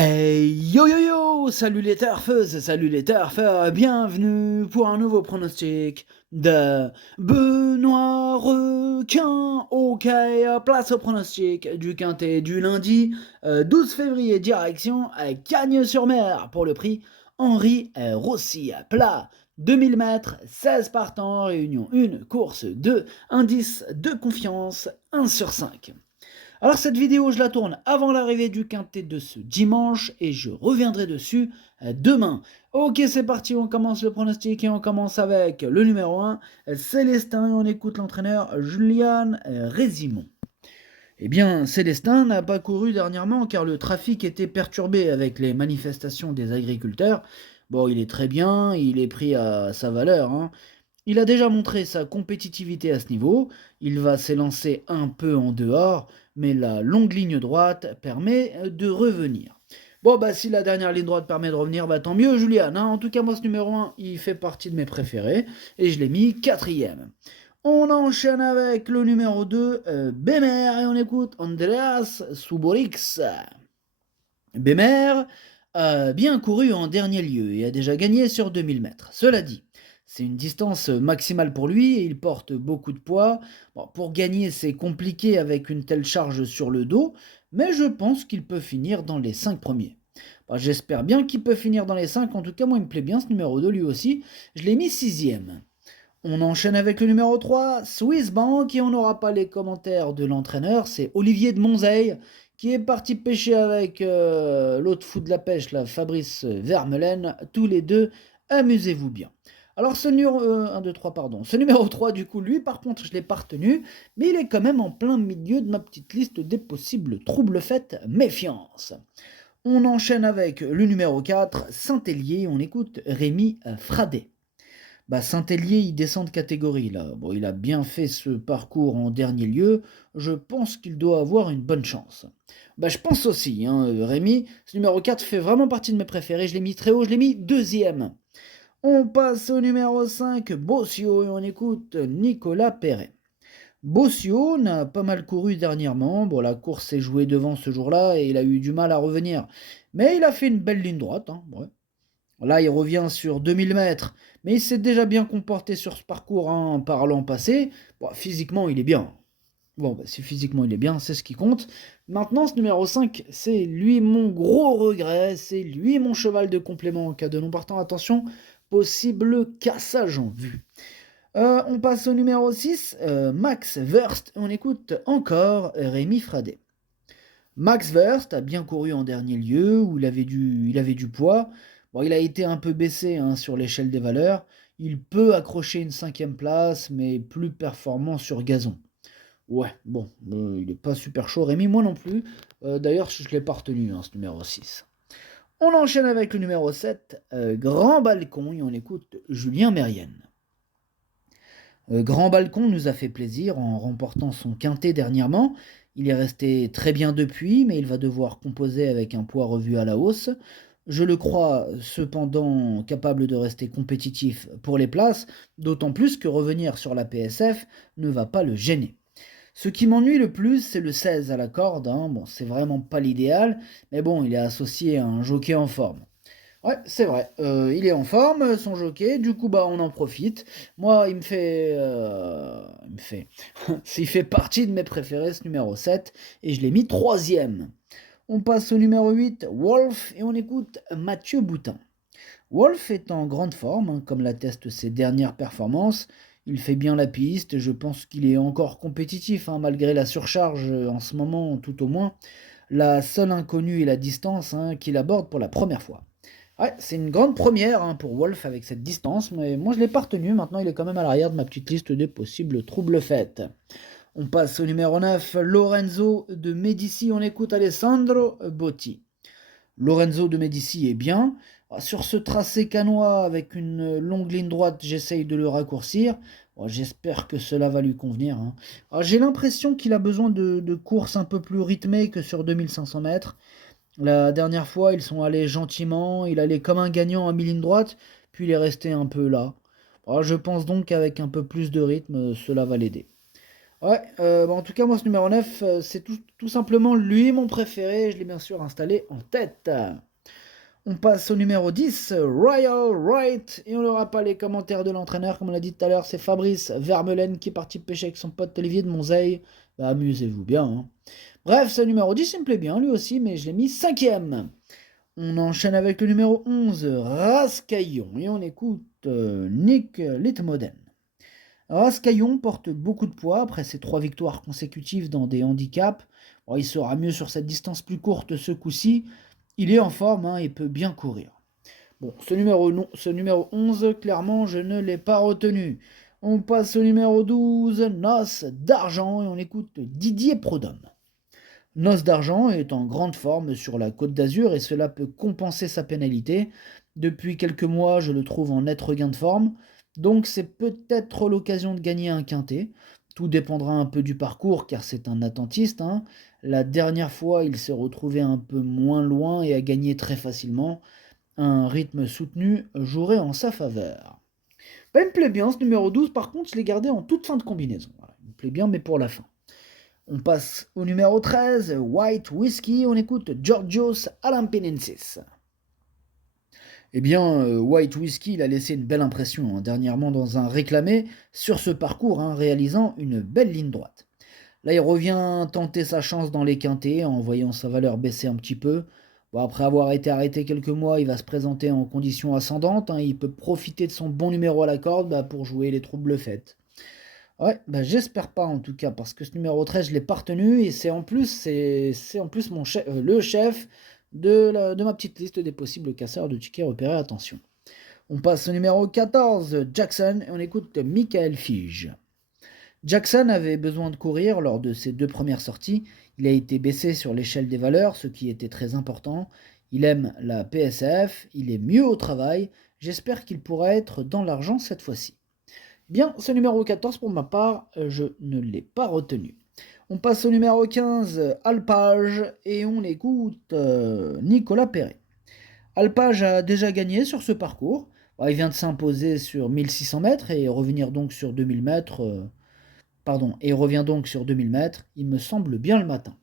Hey yo yo yo! Salut les turfeuses, salut les turfeurs, bienvenue pour un nouveau pronostic de Benoît Requin. Ok, place au pronostic du quintet du lundi 12 février, direction Cagnes-sur-Mer pour le prix Henri Rossi. Plat 2000 mètres, 16 partants, réunion 1, course 2, indice de confiance 1 sur 5. Alors cette vidéo, je la tourne avant l'arrivée du quintet de ce dimanche et je reviendrai dessus demain. Ok, c'est parti, on commence le pronostic et on commence avec le numéro 1, Célestin, et on écoute l'entraîneur Julian Résimon. Eh bien, Célestin n'a pas couru dernièrement car le trafic était perturbé avec les manifestations des agriculteurs. Bon, il est très bien, il est pris à sa valeur, hein. Il a déjà montré sa compétitivité à ce niveau, il va s'élancer un peu en dehors, mais la longue ligne droite permet de revenir. Bon, bah si la dernière ligne droite permet de revenir, bah tant mieux Julian, hein. En tout cas, moi ce numéro 1, il fait partie de mes préférés, et je l'ai mis quatrième. On enchaîne avec le numéro 2, Bemer, et on écoute Andreas Suborix. Bemer a bien couru en dernier lieu et a déjà gagné sur 2000 mètres. Cela dit, c'est une distance maximale pour lui et il porte beaucoup de poids. Bon, pour gagner, c'est compliqué avec une telle charge sur le dos, mais je pense qu'il peut finir dans les 5 premiers. Bon, j'espère bien qu'il peut finir dans les 5. En tout cas, moi, il me plaît bien ce numéro 2 lui aussi. Je l'ai mis sixième. On enchaîne avec le numéro 3, Swiss Bank, et on n'aura pas les commentaires de l'entraîneur, c'est Olivier de Monzeil, qui est parti pêcher avec l'autre fou de la pêche, là, Fabrice Vermeulen, tous les deux, amusez-vous bien. Alors ce numéro 1, 2, 3, pardon. Ce numéro 3, du coup, lui, par contre, je ne l'ai pas retenu, mais il est quand même en plein milieu de ma petite liste des possibles troubles faits, méfiance. On enchaîne avec le numéro 4, Saint-Hélier, on écoute Rémi Fradet. Bah, Saint-Hélier, il descend de catégorie là. Bon, il a bien fait ce parcours en dernier lieu. Je pense qu'il doit avoir une bonne chance. Bah, je pense aussi, hein, Rémi. Ce numéro 4 fait vraiment partie de mes préférés. Je l'ai mis très haut, je l'ai mis deuxième. On passe au numéro 5, Bossio, et on écoute Nicolas Perret. Bossio n'a pas mal couru dernièrement. Bon, la course s'est jouée devant ce jour-là et il a eu du mal à revenir. Mais il a fait une belle ligne droite, hein, ouais. Là, il revient sur 2000 mètres, mais il s'est déjà bien comporté sur ce parcours, hein, par l'an passé. Bon, physiquement, il est bien. Bon, bah, si physiquement il est bien, c'est ce qui compte. Maintenant, ce numéro 5, c'est lui mon gros regret, c'est lui mon cheval de complément en cas de non partant. Attention, possible cassage en vue. On passe au numéro 6, Max Verst, on écoute encore Rémi Fradet. Max Verst a bien couru en dernier lieu, où il avait du poids. Bon, il a été un peu baissé, hein, sur l'échelle des valeurs. Il peut accrocher une cinquième place, mais plus performant sur gazon. Ouais, bon, il n'est pas super chaud. Rémi, moi non plus. D'ailleurs, je ne l'ai pas retenu, hein, ce numéro 6. On enchaîne avec le numéro 7, Grand Balcon, et on écoute Julien Mérienne. Grand Balcon nous a fait plaisir en remportant son quintet dernièrement. Il est resté très bien depuis, mais il va devoir composer avec un poids revu à la hausse. Je le crois cependant capable de rester compétitif pour les places, d'autant plus que revenir sur la PSF ne va pas le gêner. Ce qui m'ennuie le plus, c'est le 16 à la corde, hein. Bon, c'est vraiment pas l'idéal, mais bon, il est associé à un jockey en forme. Ouais, c'est vrai. Il est en forme, son jockey, du coup, bah, on en profite. Moi, il me fait il fait partie de mes préférés, ce numéro 7, et je l'ai mis troisième. On passe au numéro 8, Wolf, et on écoute Mathieu Boutin. Wolf est en grande forme, hein, comme l'attestent ses dernières performances. Il fait bien la piste, je pense qu'il est encore compétitif, hein, malgré la surcharge en ce moment, tout au moins. La seule inconnue est la distance, hein, qu'il aborde pour la première fois. Ouais, c'est une grande première, hein, pour Wolf avec cette distance, mais moi je ne l'ai pas retenu. Maintenant, il est quand même à l'arrière de ma petite liste des possibles troubles faits. On passe au numéro 9, Lorenzo de Medici. On écoute Alessandro Botti. Lorenzo de Medici est bien. Sur ce tracé canois avec une longue ligne droite, j'essaye de le raccourcir. Bon, j'espère que cela va lui convenir, hein. J'ai l'impression qu'il a besoin de courses un peu plus rythmées que sur 2500 mètres. La dernière fois, ils sont allés gentiment, il allait comme un gagnant à mi-ligne droite, puis il est resté un peu là. Je pense donc qu'avec un peu plus de rythme, cela va l'aider. Ouais, en tout cas, moi, ce numéro 9, c'est tout simplement lui mon préféré. Je l'ai bien sûr installé en tête. On passe au numéro 10, Royal Wright. Et on n'aura pas les commentaires de l'entraîneur, comme on l'a dit tout à l'heure. C'est Fabrice Vermeulen qui est parti pêcher avec son pote Olivier de Monzeil. Bah, amusez-vous bien, hein. Bref, ce numéro 10, il me plaît bien, lui aussi, mais je l'ai mis cinquième. On enchaîne avec le numéro 11, Rascaillon. Et on écoute Nick Litmoden. Rascaillon porte beaucoup de poids après ses 3 victoires consécutives dans des handicaps. Bon, il sera mieux sur cette distance plus courte ce coup-ci. Il est en forme, hein, et peut bien courir. Bon, ce numéro 11, clairement, je ne l'ai pas retenu. On passe au numéro 12, Noce d'Argent, et on écoute Didier Prodhomme. Noce d'Argent est en grande forme sur la Côte d'Azur et cela peut compenser sa pénalité. Depuis quelques mois, je le trouve en net regain de forme, donc c'est peut-être l'occasion de gagner un quintet. Tout dépendra un peu du parcours car c'est un attentiste, hein. La dernière fois, il s'est retrouvé un peu moins loin et a gagné très facilement. Un rythme soutenu jouerait en sa faveur. Ben, il me plaît bien ce numéro 12, par contre, je l'ai gardé en toute fin de combinaison. Voilà, il me plaît bien, mais pour la fin. On passe au numéro 13, White Whiskey, on écoute Georgios Alampinensis. Eh bien, White Whiskey, il a laissé une belle impression, hein, dernièrement dans un réclamé sur ce parcours, hein, réalisant une belle ligne droite. Là, il revient tenter sa chance dans les quintets en voyant sa valeur baisser un petit peu. Bon, après avoir été arrêté quelques mois, il va se présenter en condition ascendante, hein, il peut profiter de son bon numéro à la corde pour jouer les troubles faites. Ouais, j'espère pas en tout cas, parce que ce numéro 13, je l'ai pas retenu, et c'est en plus le chef de ma petite liste des possibles casseurs de tickets repérés, attention. On passe au numéro 14, Jackson, et on écoute Michael Fige. Jackson avait besoin de courir lors de ses 2 premières sorties, il a été baissé sur l'échelle des valeurs, ce qui était très important. Il aime la PSF, il est mieux au travail, j'espère qu'il pourra être dans l'argent cette fois-ci. Bien, ce numéro 14, pour ma part, je ne l'ai pas retenu. On passe au numéro 15, Alpage, et on écoute Nicolas Perret. Alpage a déjà gagné sur ce parcours. Il vient de s'imposer sur 1600 mètres et revenir donc sur 2000 mètres. Et revient donc sur 2000 mètres. Il me semble bien le matin.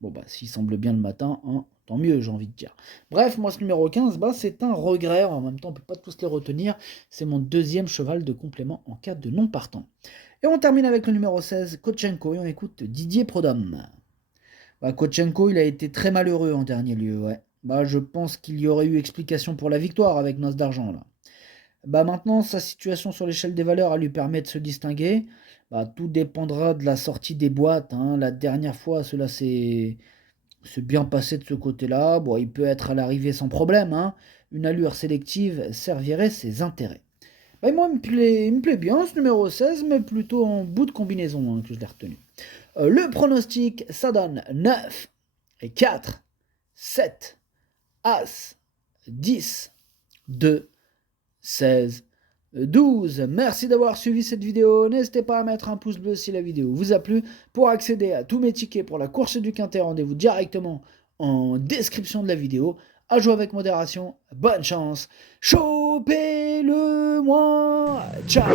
Bon, s'il semble bien le matin, hein, tant mieux, j'ai envie de dire. Bref, moi, ce numéro 15, c'est un regret. En même temps, on ne peut pas tous les retenir. C'est mon deuxième cheval de complément en cas de non partant. Et on termine avec le numéro 16, Kotchenko, et on écoute Didier Prodhomme. Kotchenko, il a été très malheureux en dernier lieu, ouais. Je pense qu'il y aurait eu explication pour la victoire avec Noce d'Argent, là. Maintenant, sa situation sur l'échelle des valeurs, elle lui permet de se distinguer. Tout dépendra de la sortie des boîtes, hein. La dernière fois, cela s'est bien passé de ce côté-là. Il peut être à l'arrivée sans problème, hein. Une allure sélective servirait ses intérêts. Moi, il me plaît bien ce numéro 16, mais plutôt en bout de combinaison, hein, que je l'ai retenu. Le pronostic, ça donne 9 et 4, 7, As, 10, 2, 16, 12. Merci d'avoir suivi cette vidéo. N'hésitez pas à mettre un pouce bleu si la vidéo vous a plu. Pour accéder à tous mes tickets pour la course du Quintet, rendez-vous directement en description de la vidéo. À jouer avec modération. Bonne chance. Chopez-le-moi. Ciao.